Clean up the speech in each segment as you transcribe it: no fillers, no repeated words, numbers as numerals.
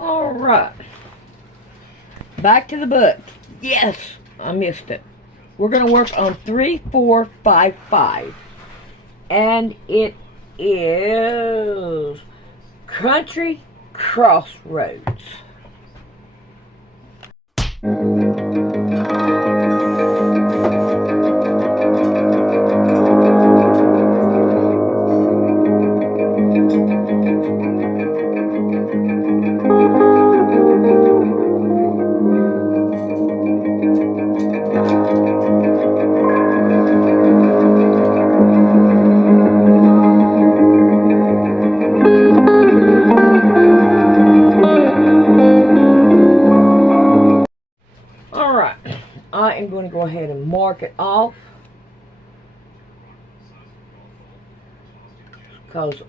Alright. Back to the book. Yes, I missed it. We're going to work on 3, 4, 5, 5. And it is Country Crossroads. Alright, I am going to go ahead and mark it off because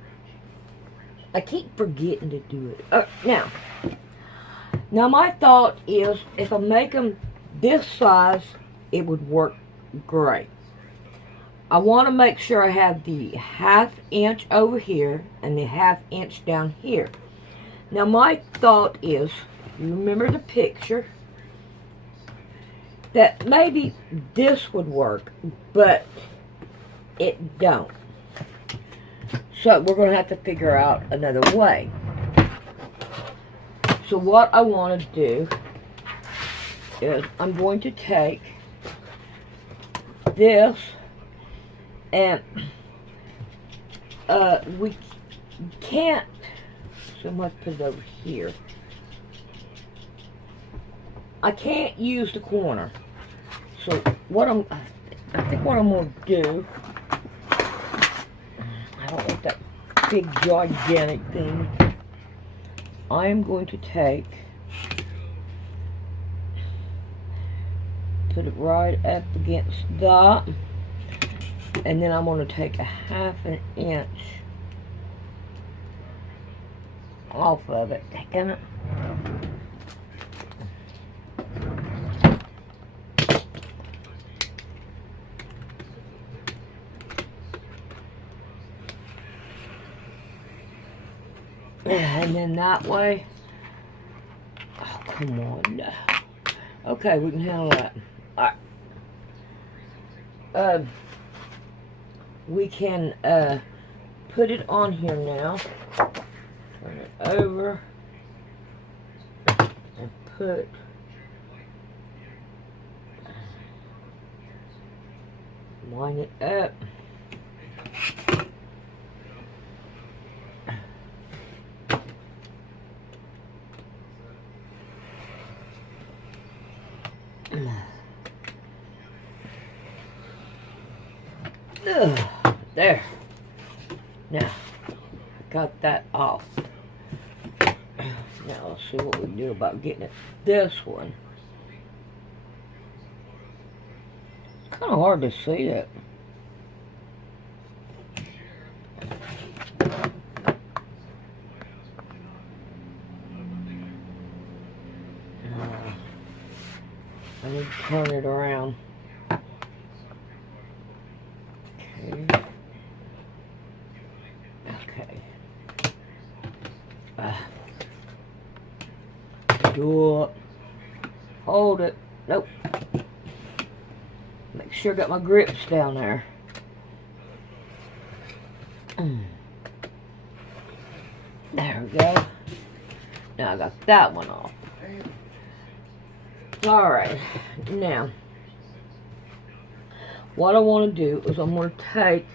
I keep forgetting to do it. Now my thought is if I make them this size, it would work great. I want to make sure I have the 1/2 inch over here and the 1/2 inch down here. Now my thought is, you remember the picture, that maybe this would work, but it don't. So we're going to have to figure out another way. So what I want to do is I'm going to take this and we can't so much put it over here. I can't use the corner. So what I think what I'm going to do, I don't want that big gigantic thing. I am going to take, put it right up against that, and then I'm going to take a 1/2 inch off of it. Damn it. And then that way, oh come on, okay, we can handle that. Alright, we can put it on here now, turn it over, and put line it up. There. Now, I got that off. Now, let's see what we can do about getting it. This one. It's kind of hard to see it. I need to turn it around. Do it. Hold it. Nope. Make sure I got my grips down there. There we go. Now I got that one off. Alright. Now, what I want to do is I'm going to take,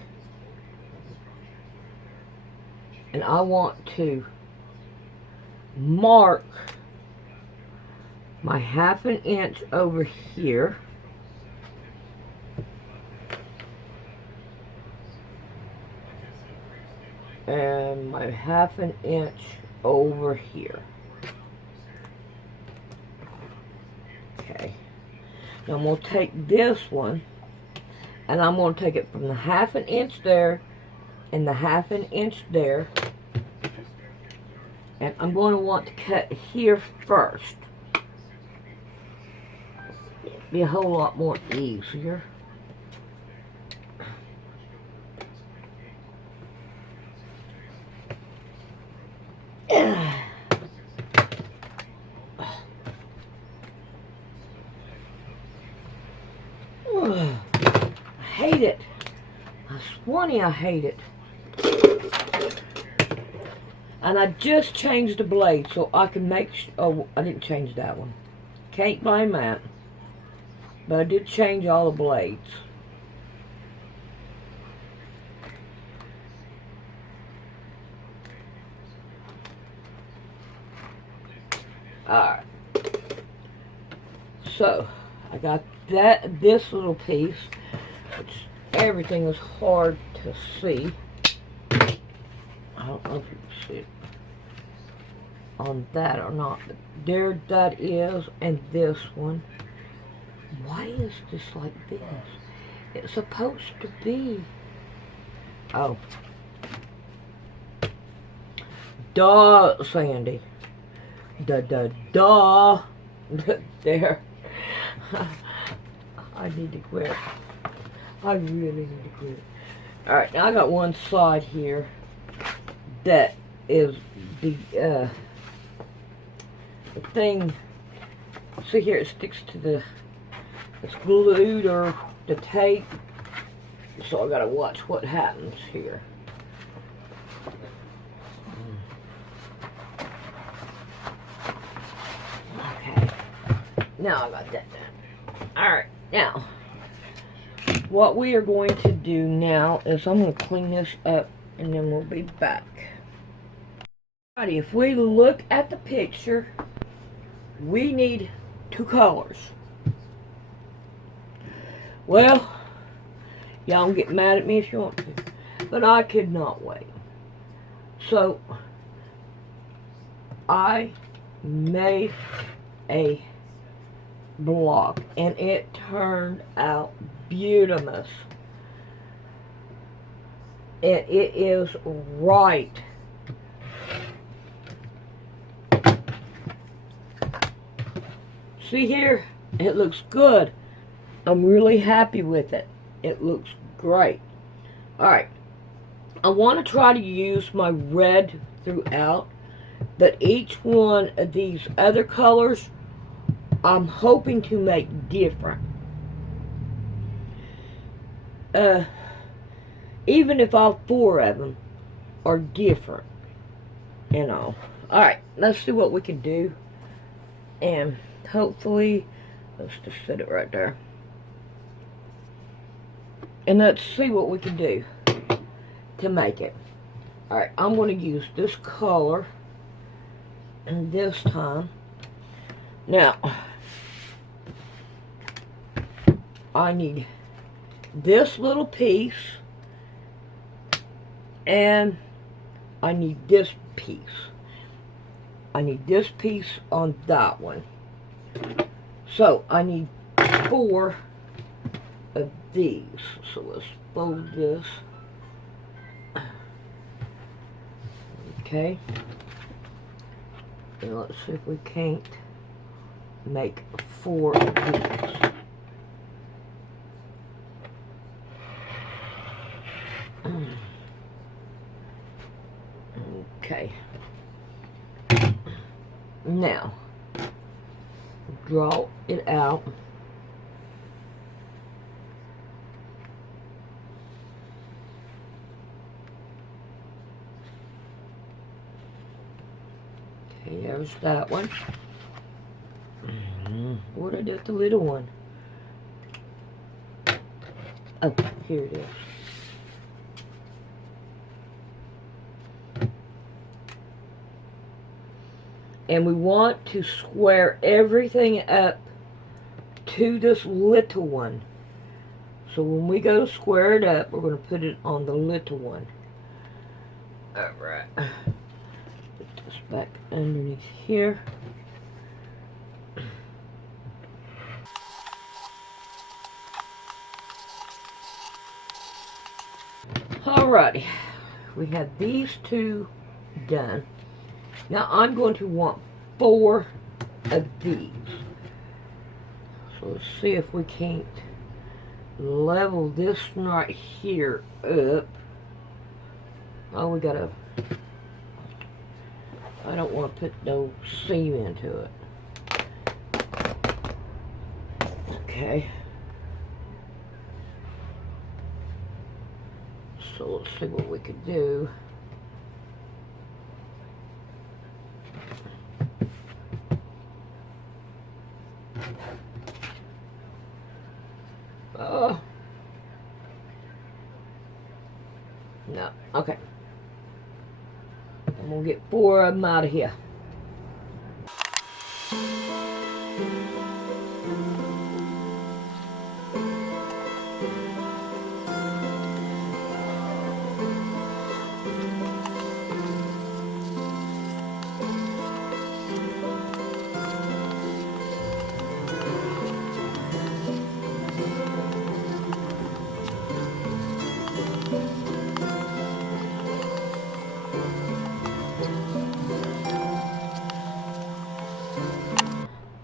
and I want to mark my 1/2 inch over here, and my 1/2 inch over here. Okay, now I'm going to take this one and I'm going to take it from the 1/2 inch there and the 1/2 inch there, and I'm going to want to cut here first. Be a whole lot more easier. hate it. I swanny, I hate it. And I just changed the blade so I can make oh, I didn't change that one. Can't blame that. But I did change all the blades. Alright. So, I got this little piece, which everything is hard to see. I don't know if you can see it on that or not, but there that is, and this one. Why is this like this? It's supposed to be. Oh. Duh, Sandy. Duh. There. I need to quit. I really need to quit. Alright, now I got one side here that is the thing. See here, it sticks to the, it's glued or the tape. So I gotta watch what happens here. Okay. Now I got that done. Alright, now what we are going to do now is I'm going to clean this up and then we'll be back. Alrighty, if we look at the picture, we need 2 colors. Well, y'all can get mad at me if you want to, but I could not wait. So, I made a block and it turned out beautiful. And it is right. See here? It looks good. I'm really happy with it. It looks great. Alright. I want to try to use my red throughout, but each one of these other colors I'm hoping to make different. Even if all 4 of them are different, you know. Alright, let's see what we can do. And hopefully, let's just set it right there. And let's see what we can do to make it. Alright, I'm going to use this color. And this time. Now, I need this little piece. And I need this piece. I need this piece on that one. So, I need 4 of these. So, let's fold this. Okay. And let's see if we can't make 4 of these. Okay. Now, draw it out. Okay, there's that one. What did I do with the little one? Oh, here it is. And we want to square everything up to this little one. So when we go to square it up, we're going to put it on the little one. Alright. Put this back underneath here. Alrighty. We have these 2 done. Now I'm going to want 4 of these. So let's see if we can't level this one right here up. Oh, we gotta, I don't want to put no seam into it. Okay. So let's see what we could do. No, okay. I'm gonna get 4 of them out of here.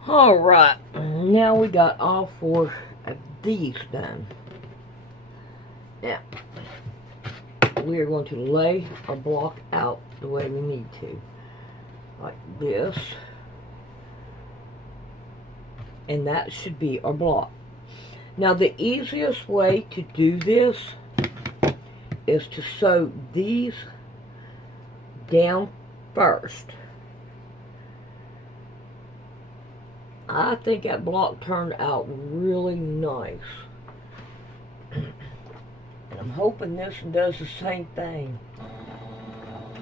Alright, now we got all 4 of these done. Now, we are going to lay our block out the way we need to. Like this. And that should be our block. Now, the easiest way to do this is to sew these down first. I think that block turned out really nice. And I'm hoping this does the same thing.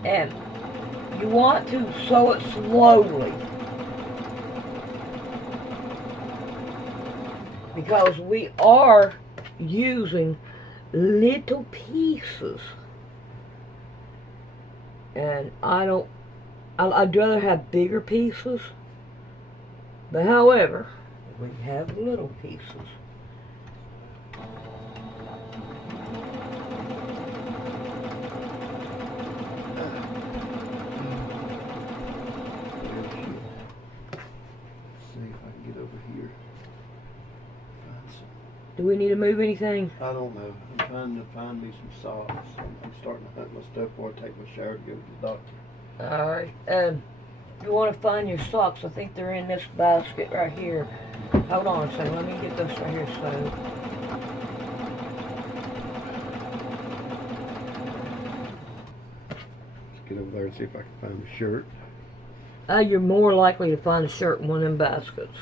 And you want to sew it slowly, because we are using little pieces. And I'd rather have bigger pieces. But however, we have little pieces. See if I can get over here. Do we need to move anything? I don't know. I'm trying to find me some socks. I'm starting to hunt my stuff before I take my shower to go to the doctor. Alright, you want to find your socks. I think they're in this basket right here. Hold on a second. Let me get this right here sewed. Let's get over there and see if I can find the shirt. You're more likely to find a shirt in one of them baskets.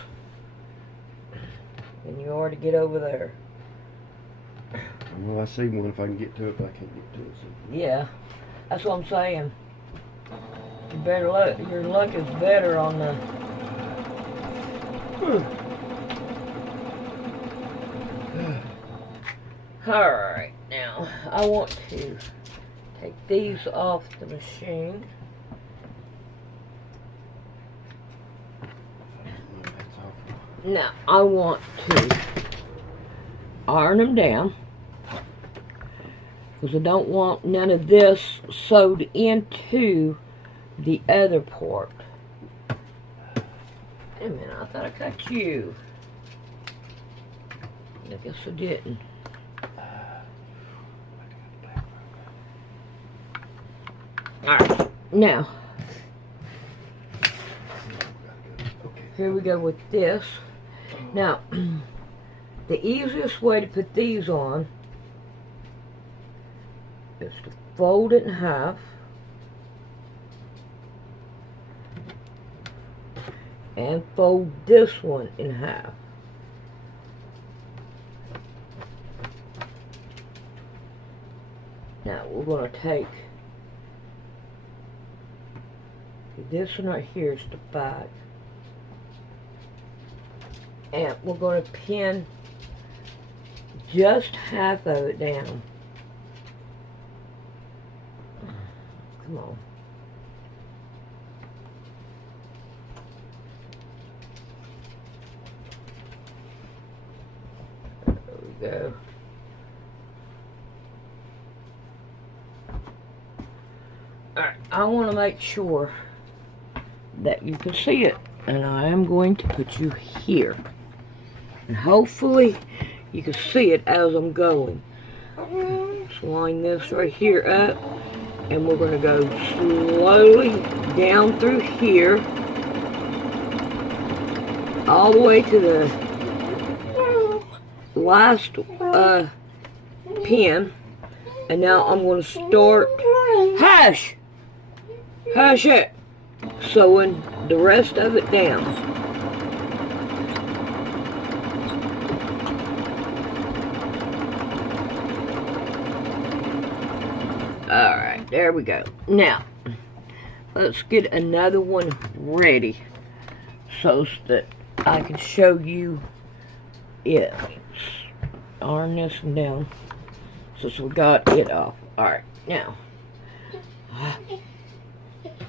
And you already get over there. Well, I see one if I can get to it, but I can't get to it. So. Yeah, that's what I'm saying. You better look. Your luck is better on the. Alright, now I want to take these off the machine. Now I want to iron them down, because I don't want none of this sewed into the other part. Wait a minute, I thought I cut you. I guess I didn't. Alright, now, here we go with this. Now, the easiest way to put these on is to fold it in half. And fold this one in half. Now we're going to take this one right here is the back, and we're going to pin just half of it down. Come on. Go. Alright, I want to make sure that you can see it, and I am going to put you here, and hopefully you can see it as I'm going. Just line this right here up, and we're going to go slowly down through here all the way to the last pin, And now I'm going to start, hush it, sewing the rest of it down. Alright, there we go. Now, let's get another one ready so that I can show you it. Iron this one down since we got it off. Alright, now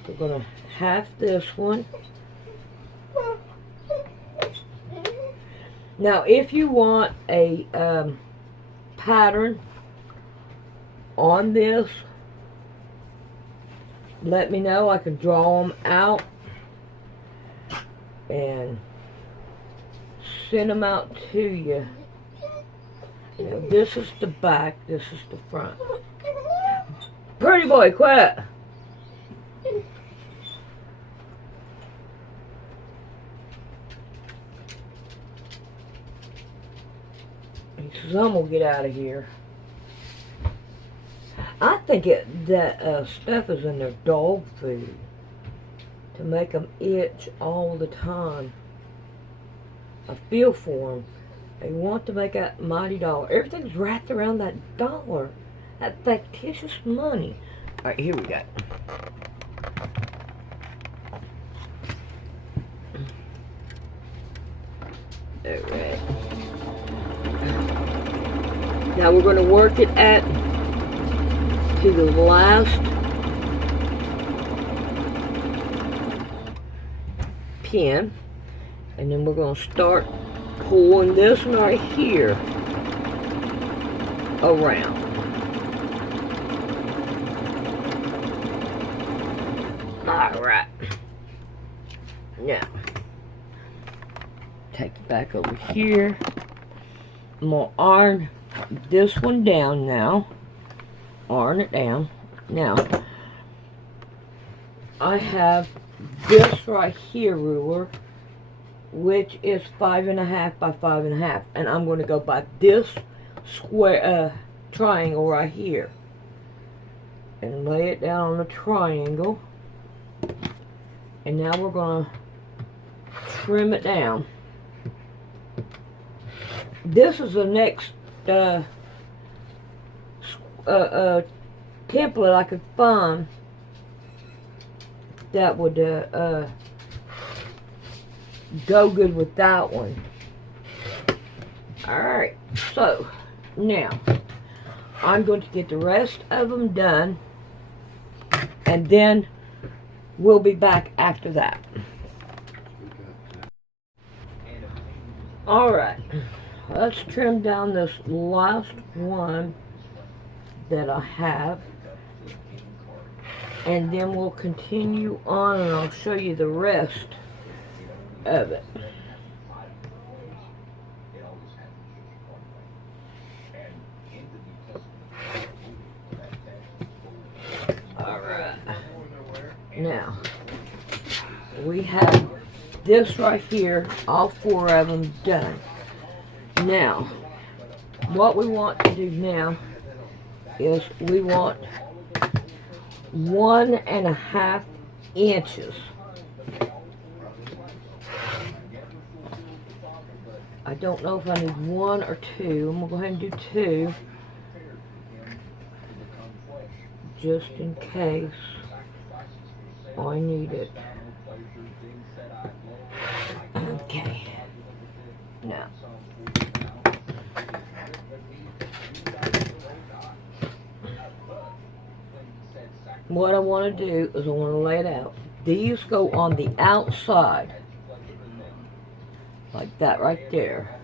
we're gonna half this one. Now if you want a pattern on this, let me know. I can draw them out and send them out to you. Now, this is the back, this is the front. Pretty boy, quit. He says, I'm gonna get out of here. I think that stuff is in their dog food to make them itch all the time. I feel for them. They want to make that mighty dollar. Everything's wrapped around that dollar. That fictitious money. Alright, here we go. Alright. Now we're going to work it to the last pin. And then we're going to start pulling this one right here around. Alright. Now, take it back over here. I'm going to iron this one down now. Iron it down. Now, I have this right here ruler, which is 5.5 by 5.5, and I'm going to go by this square triangle right here and lay it down on the triangle. And now we're going to trim it down. This is the next template I could find that would go good with that one. Alright, so now I'm going to get the rest of them done, and then we'll be back after that. Alright, let's trim down this last one that I have, and then we'll continue on and I'll show you the rest of it. Alright, now we have this right here, all 4 of them done. Now what we want to do now is we want 1.5 inches. I don't know if I need 1 or 2. I'm going to go ahead and do 2. Just in case I need it. Okay. Now. What I want to do is I want to lay it out. These go on the outside. Like that right there.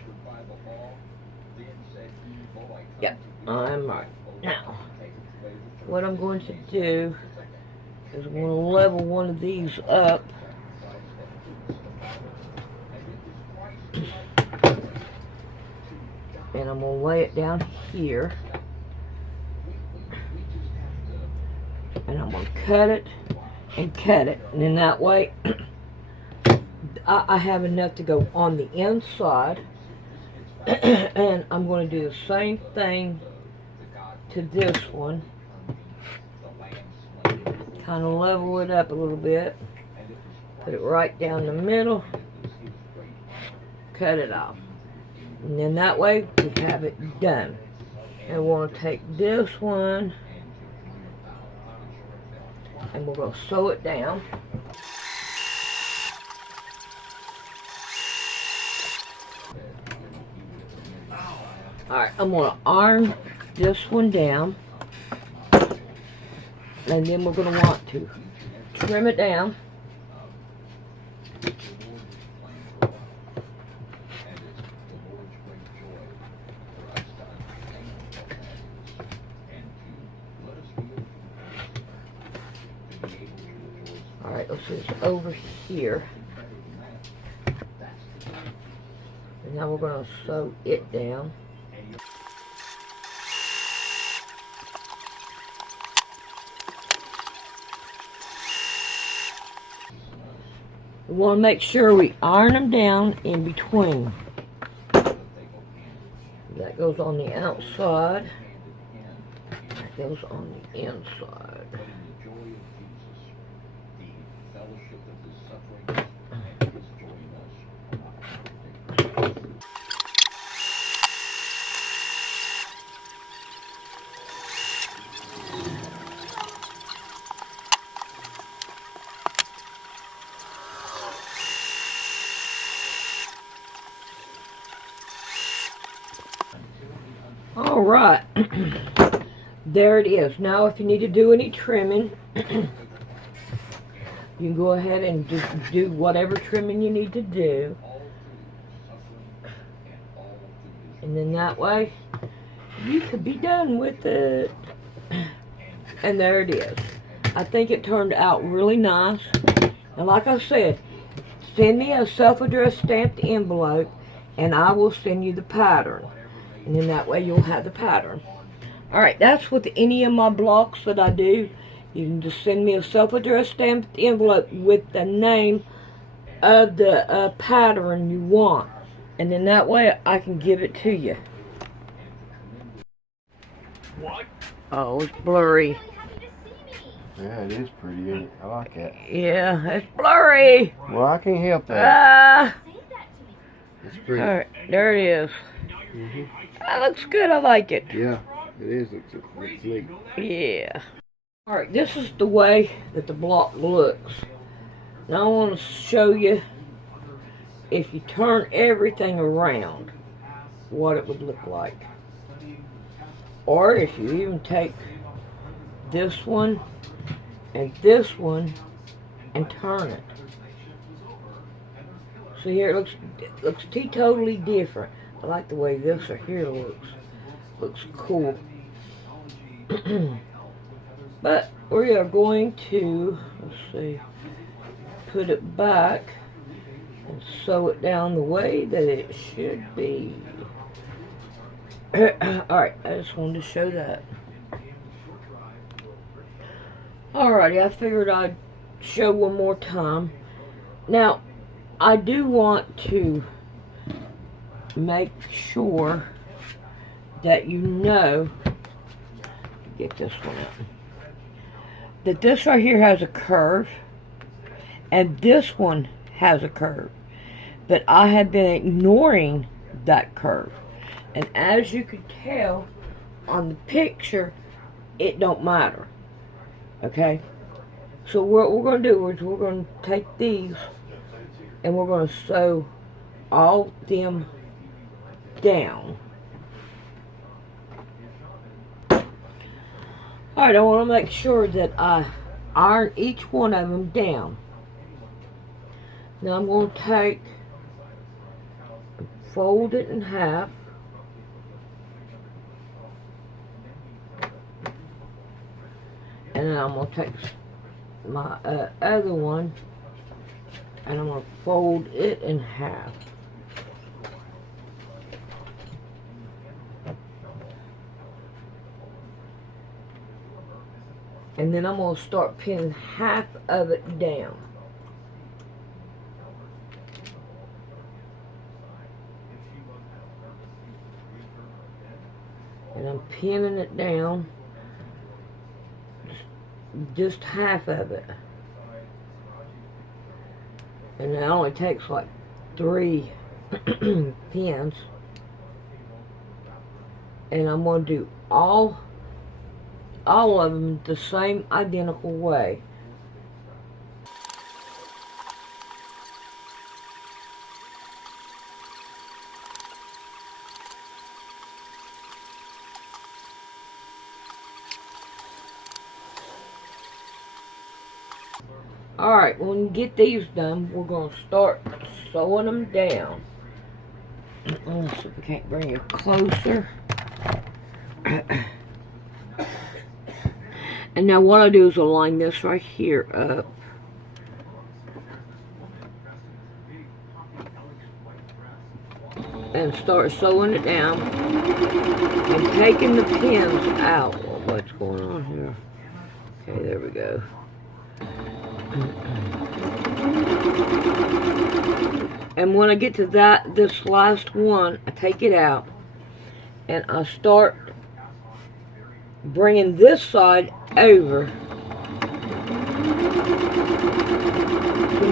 Yep, I'm right. Now, what I'm going to do is I'm going to level one of these up. And I'm going to lay it down here. And I'm going to cut it and cut it. And in that way, I have enough to go on the inside. And I'm going to do the same thing to this one. Kind of level it up a little bit. Put it right down the middle. Cut it off. And then that way we have it done. And we're going to take this one and we're going to sew it down. Alright, I'm going to iron this one down. And then we're going to want to trim it down. Alright, let's see, it's over here. And now we're going to sew it down. We want to make sure we iron them down in between. That goes on the outside. That goes on the inside. All right, there it is. Now if you need to do any trimming, you can go ahead and just do whatever trimming you need to do. And then that way, you could be done with it. And there it is. I think it turned out really nice. And like I said, send me a self-addressed stamped envelope and I will send you the pattern. And then that way you'll have the pattern. Alright, that's with any of my blocks that I do. You can just send me a self-addressed stamped envelope with the name of the pattern you want. And then that way I can give it to you. What? Oh, it's blurry. Yeah, it is pretty, isn't it? I like it. Yeah, it's blurry. Well, I can't help that. It's pretty. Alright, there it is. Mm-hmm. That looks good, I like it. Yeah, it is. It's neat. Yeah. Alright, this is the way that the block looks. Now I want to show you, if you turn everything around, what it would look like. Or if you even take this one and this one and turn it. So here it looks totally different. I like the way this right here looks. Looks cool. But we are going to, let's see, put it back and sew it down the way that it should be. Alright, I just wanted to show that. Alrighty, I figured I'd show one more time. Now, I do want to make sure that you know, get this one out, that this right here has a curve and this one has a curve, but I have been ignoring that curve, and as you can tell on the picture, it don't matter. Okay, so what we're going to do is we're going to take these and we're going to sew all them down. Alright, I want to make sure that I iron each one of them down. Now I'm going to take and fold it in half. And then I'm going to take my other one and I'm going to fold it in half. And then I'm going to start pinning half of it down. And I'm pinning it down, just half of it. And it only takes like 3 pins. And I'm going to do all of them the same identical way. Alright, when you get these done, we're going to start sewing them down. Let's see if we can't bring it closer. And now what I do is align this right here up. And start sewing it down. And taking the pins out. What's going on here? Okay, there we go. And when I get to this last one, I take it out and I start bringing this side over to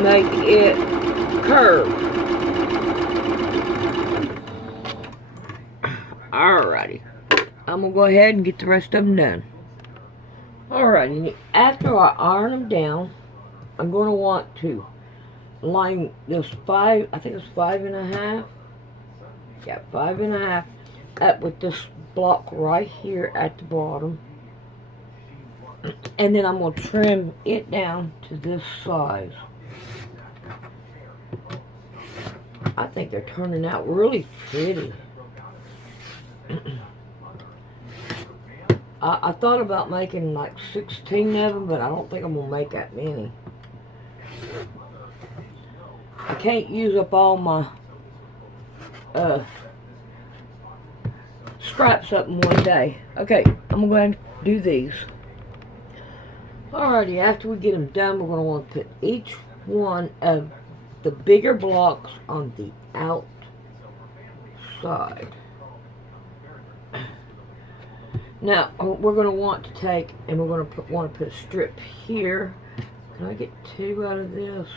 make it curve. Alrighty, I'm gonna go ahead and get the rest of them done. Alrighty, after I iron them down, I'm going to want to line this I think it's 5.5. Yeah, 5.5 up with this block right here at the bottom. And then I'm going to trim it down to this size. I think they're turning out really pretty. I thought about making like 16 of them, but I don't think I'm going to make that many. I can't use up all my scraps up in one day. Okay, I'm going to go ahead and do these. Alrighty, after we get them done, we're going to want to put each one of the bigger blocks on the outside. Now, we're going to want to take, and we're going to want to put a strip here. Can I get 2 out of this?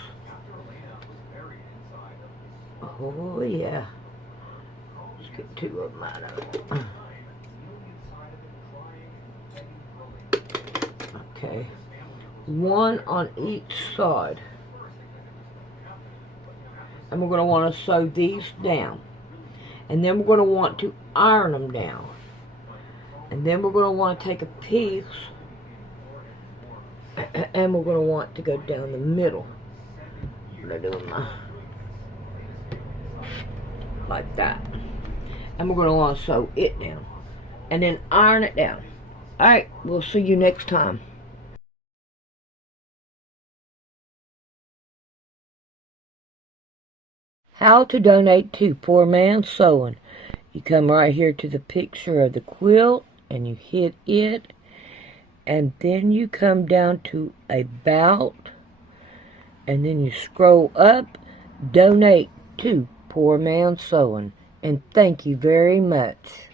Oh, yeah. Let's get 2 of them out of it. Okay. 1 on each side. And we're going to want to sew these down. And then we're going to want to iron them down. And then we're going to want to take a piece and we're going to want to go down the middle. I'm doing like that. And we're going to want to sew it down. And then iron it down. Alright, we'll see you next time. How to donate to Poor Man's Sewing. You come right here to the picture of the quilt and you hit it, and then you come down to About, and then you scroll up, Donate to Poor Man's Sewing, and thank you very much.